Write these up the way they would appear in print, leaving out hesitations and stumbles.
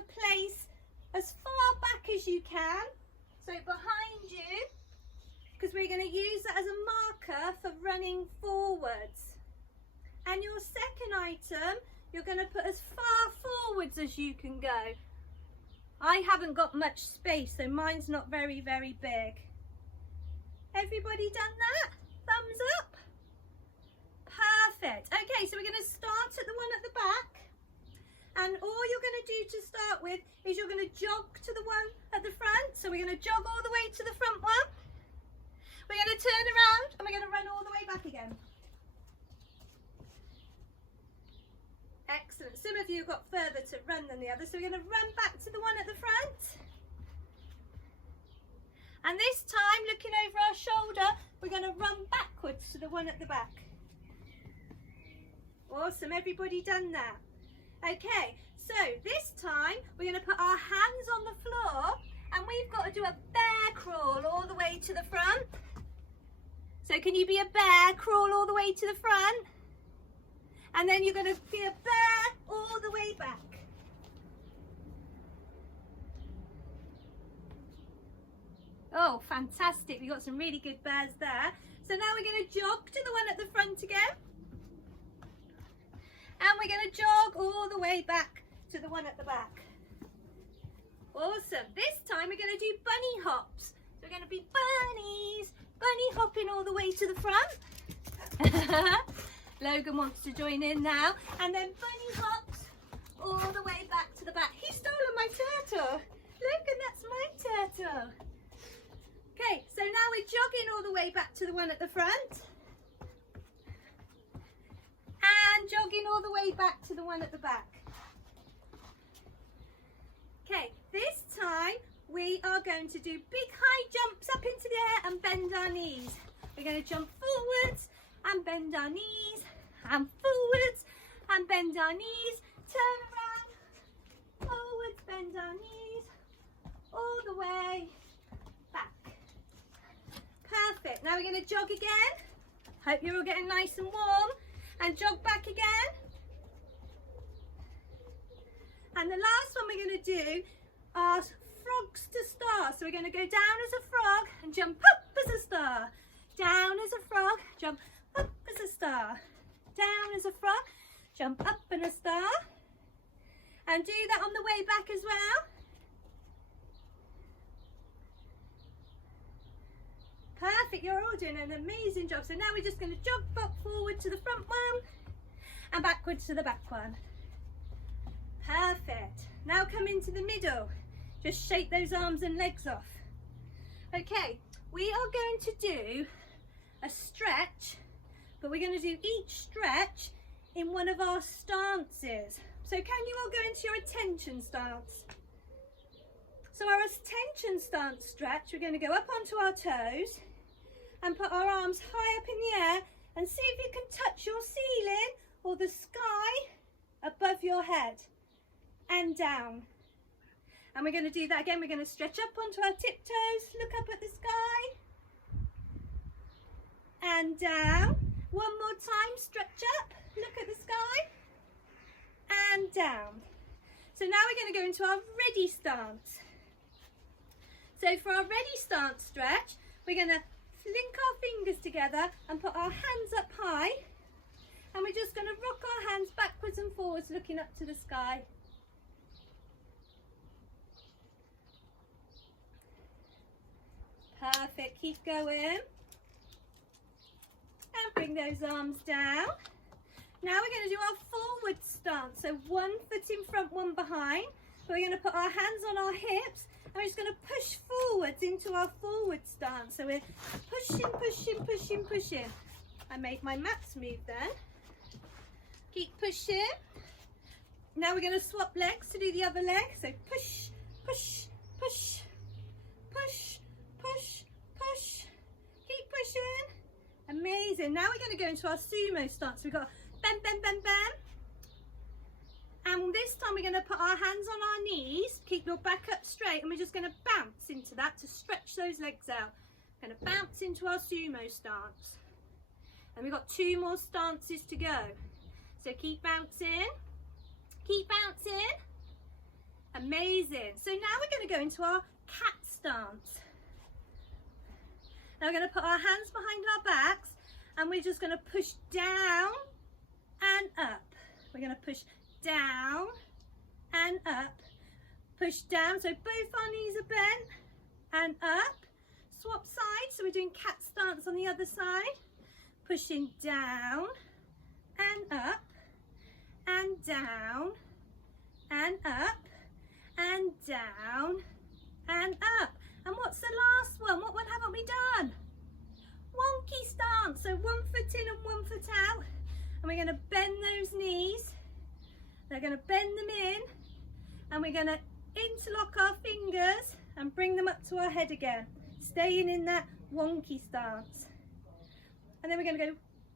to place as far back as you can, so behind you, because we're going to use that as a marker for running forwards. And your second item, you're going to put as far forwards as you can go. I haven't got much space, so mine's not very, very big. Everybody done that? Thumbs up? Perfect. Okay, so we're going to start at the one at the back. And all you're going to do to start with is you're going to jog to the one at the front. So we're going to jog all the way to the front one. We're going to turn around and we're going to run all the way back again. Excellent. Some of you have got further to run than the others, so we're going to run back to the one at the front. And this time, looking over our shoulder, we're going to run backwards to the one at the back. Awesome. Everybody done that? Okay, so this time we're going to put our hands on the floor and we've got to do a bear crawl all the way to the front. So can you be a bear, crawl all the way to the front? And then you're going to be a bear all the way back. Oh, fantastic. We've got some really good bears there. So now we're going to jog to the one at the front again. And we're going to jog all the way back to the one at the back. Awesome. This time we're going to do bunny hops. So we're going to be bunnies, bunny hopping all the way to the front. Logan wants to join in now. And then bunny hops all the way back to the back. He's stolen my turtle. Logan, that's my turtle. Okay, so now we're jogging all the way back to the one at the front. And jogging all the way back to the one at the back. Okay, this time we are going to do big high jumps up into the air and bend our knees. We're going to jump forwards and bend our knees, and forwards and bend our knees, turn around, forwards, bend our knees, all the way back. Perfect. Now we're going to jog again. Hope you're all getting nice and warm. And jog back again. And the last one we're going to do are frogs to stars. So we're going to go down as a frog and jump up as a star. Down as a frog, jump up as a star. Down as a frog, jump up and a star. And do that on the way back as well. Perfect, you're all doing an amazing job. So now we're just going to jog back forward to the front one and backwards to the back one. Perfect. Now come into the middle. Just shake those arms and legs off. Okay, we are going to do a stretch, but we're going to do each stretch in one of our stances. So can you all go into your attention stance? So our attention stance stretch, we're going to go up onto our toes and put our arms high up in the air and see if you can touch your ceiling or the sky above your head and down. And we're going to do that again. We're going to stretch up onto our tiptoes, look up at the sky and down. One more time, stretch up, look at the sky and down. So now we're going to go into our ready stance. So for our ready stance stretch, we're going to link our fingers together and put our hands up high, and we're just going to rock our hands backwards and forwards looking up to the sky. Perfect, keep going. And bring those arms down. Now we're going to do our forward stance. So one foot in front, one behind. So we're going to put our hands on our hips and we're just going to push forwards into our forward stance. So we're pushing, pushing, pushing, pushing. I made my mats move then. Keep pushing. Now we're going to swap legs to do the other leg. So push, push, push, push, push, push. Keep pushing. Amazing. Now we're going to go into our sumo stance. We've got bend, bend, bend, bend. And this time we're going to put our hands on our knees. Keep your back up straight. And we're just going to bounce into that to stretch those legs out. Going to bounce into our sumo stance. And we've got 2 more stances to go. So keep bouncing. Keep bouncing. Amazing. So now we're going to go into our cat stance. Now we're going to put our hands behind our backs and we're just going to push down and up. We're going to push down and up. Push down, so both our knees are bent, and up. Swap sides, so we're doing cat stance on the other side. Pushing down and up, and down and up, and down and up. And what's the last one? What one haven't we done? Wonky stance, so 1 foot in and 1 foot out. And we're going to bend those knees. They're going to bend them in, and we're going to interlock our fingers and bring them up to our head again, staying in that wonky stance. And then we're going to go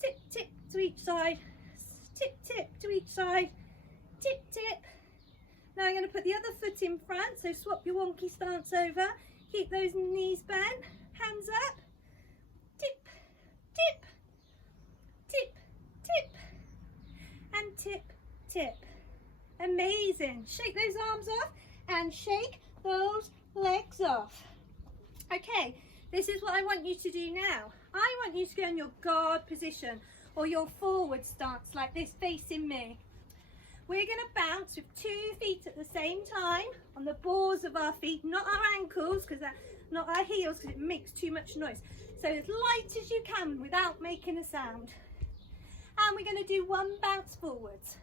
tip tip to each side, tip tip to each side, tip tip. Now I'm going to put the other foot in front, so swap your wonky stance over, keep those knees bent, hands up, tip tip tip tip and tip tip. Amazing. Shake those arms off and shake those legs off. Okay, this is what I want you to do now. I want you to go in your guard position or your forward stance like this, facing me. We're going to bounce with 2 feet at the same time on the balls of our feet, not our ankles, not our heels, because it makes too much noise. So as light as you can without making a sound. And we're going to do 1 bounce forwards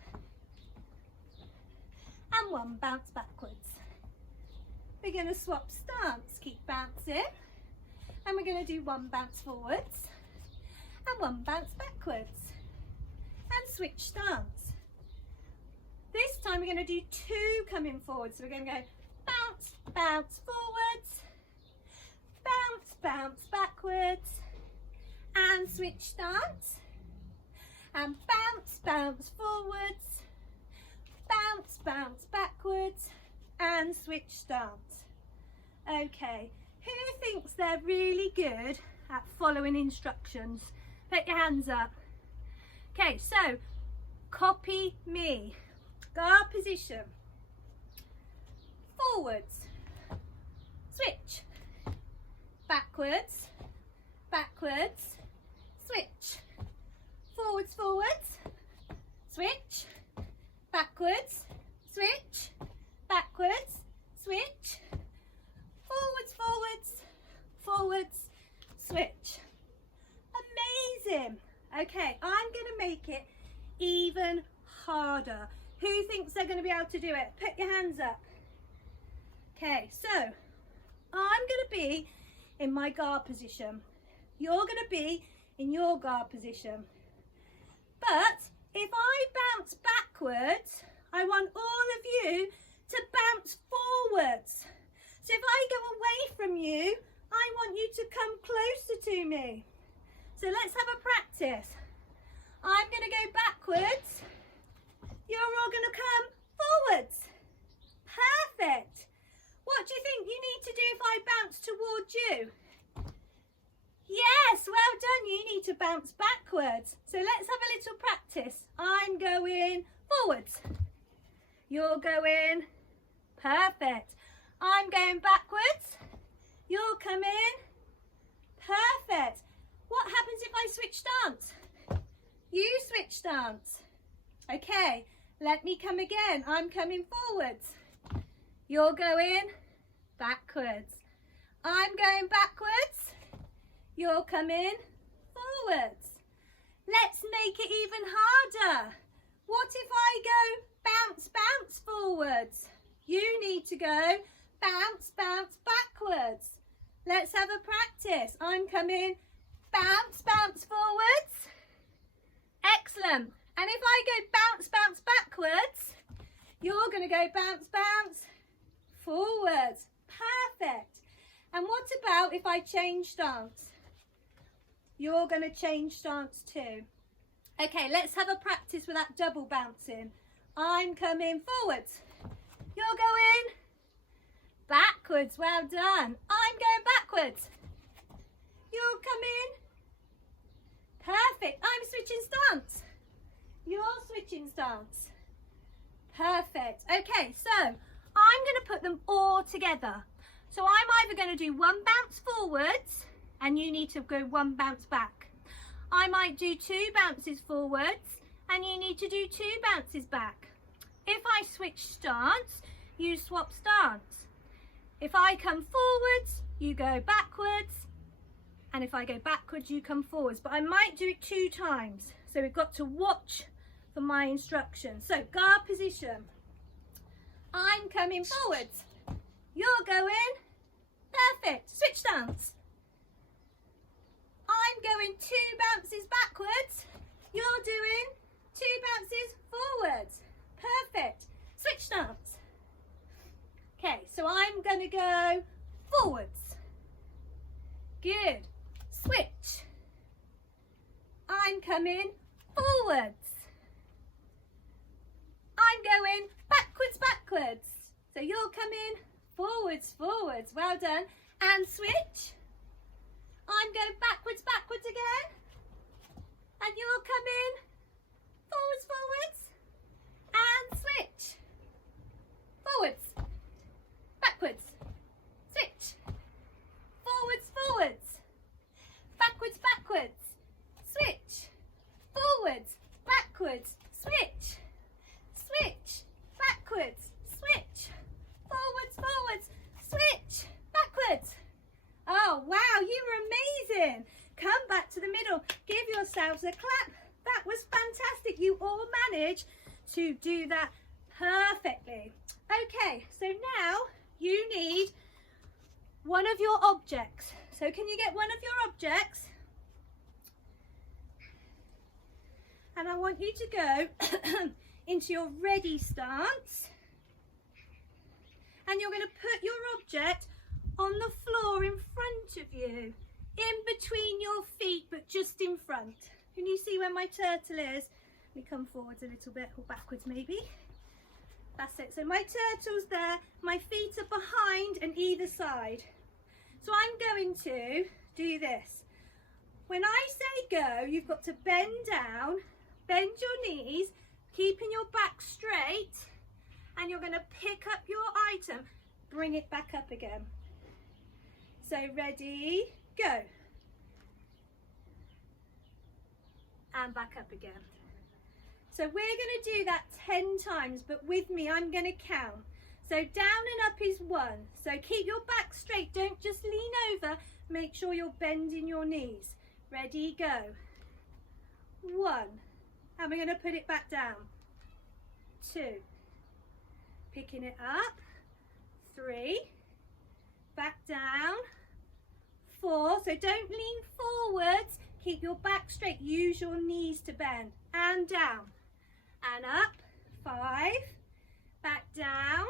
and 1 bounce backwards. We're going to swap stance, keep bouncing, and we're going to do 1 bounce forwards and 1 bounce backwards, and switch stance. This time we're going to do 2 coming forward, so we're going to go bounce, bounce forwards, bounce, bounce backwards, and switch stance, and bounce, bounce forwards, bounce, bounce backwards, and switch stance. Okay, who thinks they're really good at following instructions? Put your hands up. Okay, so copy me. Guard position. Forwards. Switch. Backwards. Backwards. Switch. Forwards, forwards. Switch. Backwards. Switch. Backwards. Switch. Forwards, forwards. Forwards. Switch. Amazing. Okay, I'm going to make it even harder. Who thinks they're going to be able to do it? Put your hands up. Okay, so I'm going to be in my guard position. You're going to be in your guard position. But if I bounce backwards, I want all of you to bounce forwards. So if I go away from you, I want you to come closer to me. So let's have a practice. I'm going to go backwards. You're all going to come forwards. Perfect. What do you think you need to do if I bounce towards you? Yes, well done. You need to bounce backwards. So let's have a little practice. I'm going forwards. You're going. Perfect. I'm going backwards. You're coming. Perfect. What happens if I switch stance? You switch stance. Okay, let me come again. I'm coming forwards. You're going backwards. I'm going backwards. You're coming forwards. Let's make it even harder. What if I go bounce, bounce forwards? You need to go bounce, bounce backwards. Let's have a practice. I'm coming bounce, bounce forwards. Excellent. And if I go bounce, bounce backwards, you're going to go bounce, bounce forwards. Perfect. And what about if I change stance? You're going to change stance too. Okay, let's have a practice with that double bouncing. I'm coming forwards. You're going backwards. Well done. I'm going backwards. You're coming. Perfect. I'm switching stance. You're switching stance. Perfect. Okay, so I'm going put them all together. So I'm either going to do one bounce forwards and you need to go one bounce back. I might do 2 bounces forwards and you need to do 2 bounces back. If I switch stance, you swap stance. If I come forwards, you go backwards. And if I go backwards, you come forwards. But I might do it 2 times. So we've got to watch for my instructions. So guard position. I'm coming forwards. You're going. Perfect. Switch stance. I'm going 2 bounces backwards. You're doing 2 bounces forwards. Perfect. Switch stance. Okay, so I'm going to go forwards. Good. Switch. I'm coming forwards. I'm going backwards, backwards. So you're coming forwards, forwards. Well done. And switch. I'm going backwards, backwards again. And you're coming forwards, forwards. And switch. Forwards. Backwards. Switch. Forwards, forwards. Backwards, backwards. Switch. Forwards, backwards. Switch. Switch. Backwards. Switch. Forwards, forwards. Switch. Backwards. Oh, wow, you were amazing. Come back to the middle. Give yourselves a clap. That was fantastic. You all managed to do that perfectly. Okay, so now you need one of your objects. So can you get one of your objects? And I want you to go into your ready stance. And you're going to put your object on the floor in front of you, in between your feet, but just in front. Can you see where my turtle is? Let me come forwards a little bit, or backwards maybe. That's it. So my turtle's there, my feet are behind and either side. So I'm going to do this. When I say go, you've got to bend down, bend your knees, keeping your back straight, and you're going to pick up your item, bring it back up again. So ready, go. And back up again. So we're going to do that 10 times, but with me, I'm going to count. So down and up is 1. So keep your back straight. Don't just lean over. Make sure you're bending your knees. Ready, go. 1. And we're going to put it back down. 2. Picking it up. 3. Back down. 4. So don't lean forwards. Keep your back straight. Use your knees to bend. And down. And up. 5. Back down.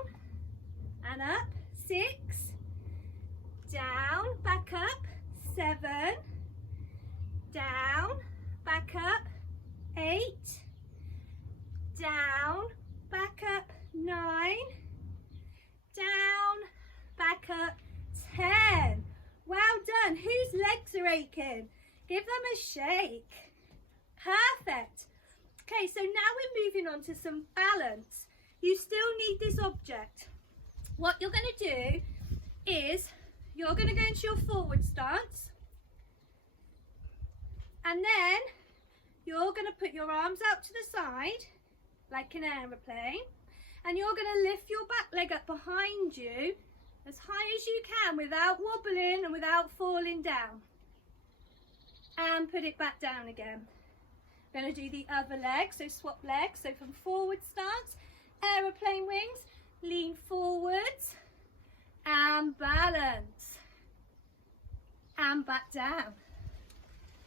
And up. 6. Down. Back up. 7. Down. Back up. 8. Down. Back up. 9. Down. Back up. 10. Well done. Whose legs are aching? Give them a shake. Perfect. Okay, so now we're moving on to some balance. You still need this object. What you're going to do is you're going to go into your forward stance, and then you're going to put your arms out to the side like an aeroplane, and you're going to lift your back leg up behind you as high as you can without wobbling and without falling down. And put it back down again. I'm going to do the other leg, so swap legs. So from forward stance, aeroplane wings, lean forwards and balance. And back down.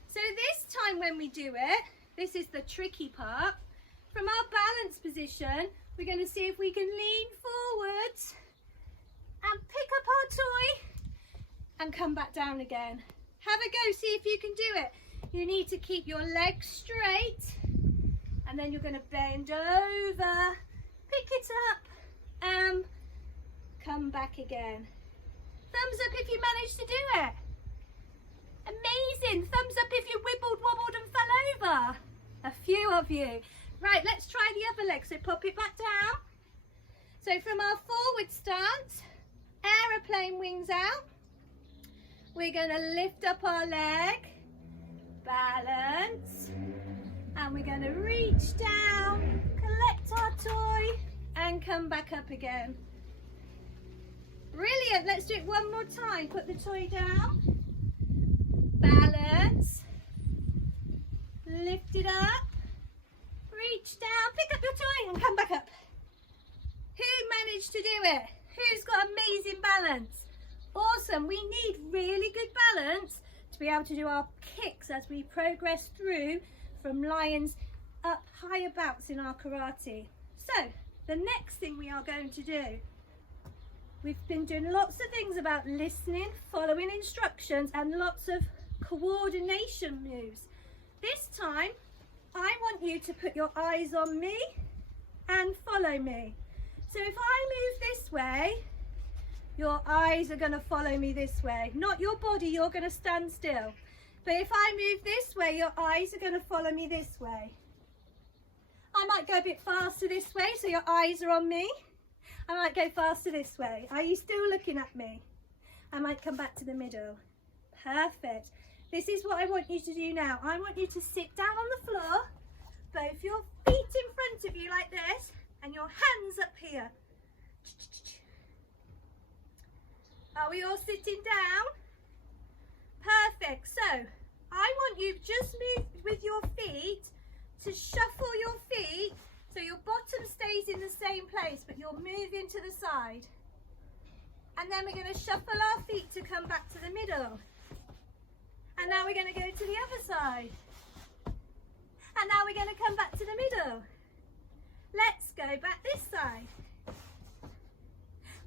So this time when we do it, this is the tricky part. From our balance position, we're going to see if we can lean forwards and pick up our toy and come back down again. Have a go, see if you can do it. You need to keep your legs straight, and then you're going to bend over, pick it up, and come back again. Thumbs up if you managed to do it. Amazing. Thumbs up if you wibbled, wobbled and fell over. A few of you. Right, let's try the other leg. So pop it back down. So from our forward stance, aeroplane wings out, we're going to lift up our leg, balance, and we're going to reach down, collect our toy, and come back up again. Brilliant. Let's do it one more time. Put the toy down, balance, lift it up, reach down, pick up your toy and come back up. Who managed to do it? Who's got amazing balance? Awesome. We need really good balance to be able to do our kicks as we progress through from lions up higher bouts in our karate. So the next thing we are going to do, we've been doing lots of things about listening, following instructions, and lots of coordination moves. This time, I want you to put your eyes on me and follow me. So if I move this way, your eyes are going to follow me this way. Not your body, you're going to stand still. But if I move this way, your eyes are going to follow me this way. I might go a bit faster this way, so your eyes are on me. I might go faster this way. Are you still looking at me? I might come back to the middle. Perfect. This is what I want you to do now. I want you to sit down on the floor, both your feet in front of you like this, and your hands up here. Are we all sitting down? Perfect. So I want you just move with your feet to shuffle your feet so your bottom stays in the same place, but you're moving to the side. And then we're going to shuffle our feet to come back to the middle. And now we're going to go to the other side. And now we're going to come back to the middle. Let's go back this side.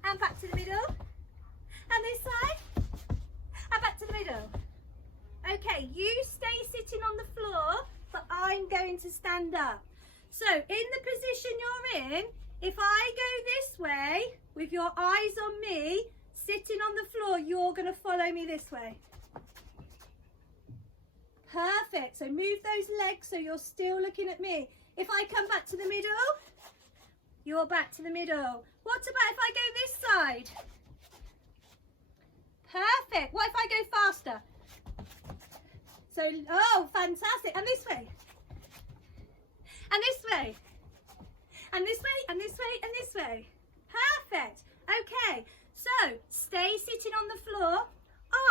And back to the middle. And this side. And back to the middle. Okay, you stay sitting on the floor, but I'm going to stand up. So in the position you're in, if I go this way with your eyes on me, sitting on the floor, you're going to follow me this way. Perfect. So move those legs so you're still looking at me. If I come back to the middle, you're back to the middle. What about if I go this side? Perfect. What if I go faster? So, oh, fantastic. And this way. And this way. And this way, and this way, and this way. Perfect. Okay, so stay sitting on the floor.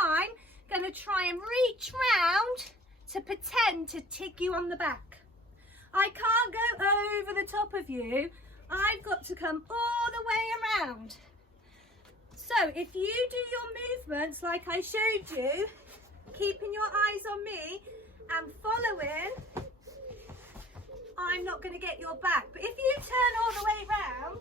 I'm going to try and reach round to pretend to tick you on the back. I can't go over the top of you. I've got to come all the way around. So if you do your movements like I showed you, keeping your eyes on me and following, I'm not going to get your back. But if you turn all the way round,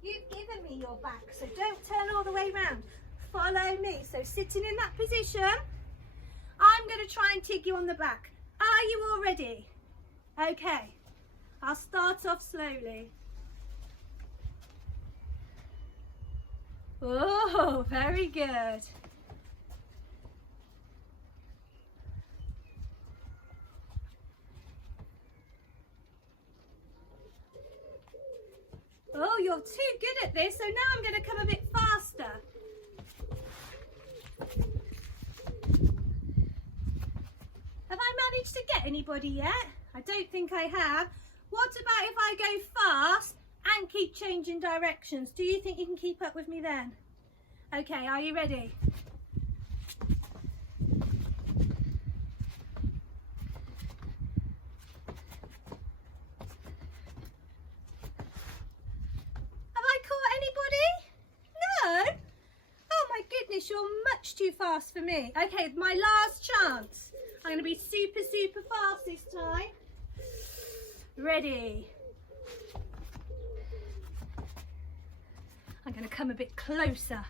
you've given me your back. So don't turn all the way round. Follow me. So sitting in that position, I'm going to try and tick you on the back. Are you all ready? Okay. I'll start off slowly. Oh, very good. Oh, you're too good at this, so now I'm going to come a bit faster. Have I managed to get anybody yet? I don't think I have. What about if I go fast and keep changing directions? Do you think you can keep up with me then? Okay, are you ready? You're much too fast for me. Okay, my last chance. I'm going to be super, super fast this time. Ready. I'm going to come a bit closer.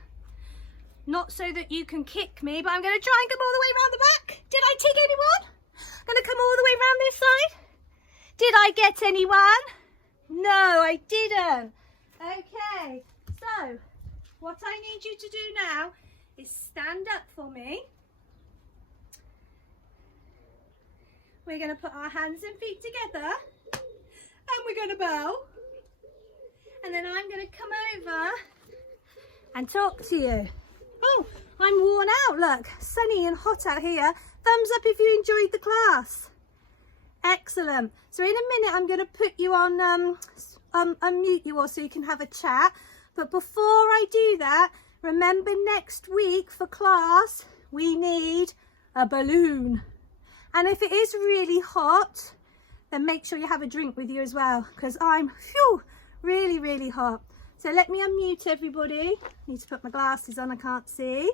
Not so that you can kick me, but I'm going to try and come all the way around the back. Did I tick anyone? I'm going to come all the way around this side. Did I get anyone? No, I didn't. Okay, so what I need you to do now is stand up for me. We're going to put our hands and feet together and we're going to bow. and then I'm going to come over and talk to you. Oh, I'm worn out, look, sunny and hot out here. Thumbs up if you enjoyed the class. Excellent. So in a minute I'm going to put you on, unmute you all so you can have a chat. But before I do that, remember next week for class, we need a balloon. And if it is really hot, then make sure you have a drink with you as well, because I'm really, really hot. So let me unmute everybody. Need to put my glasses on, I can't see.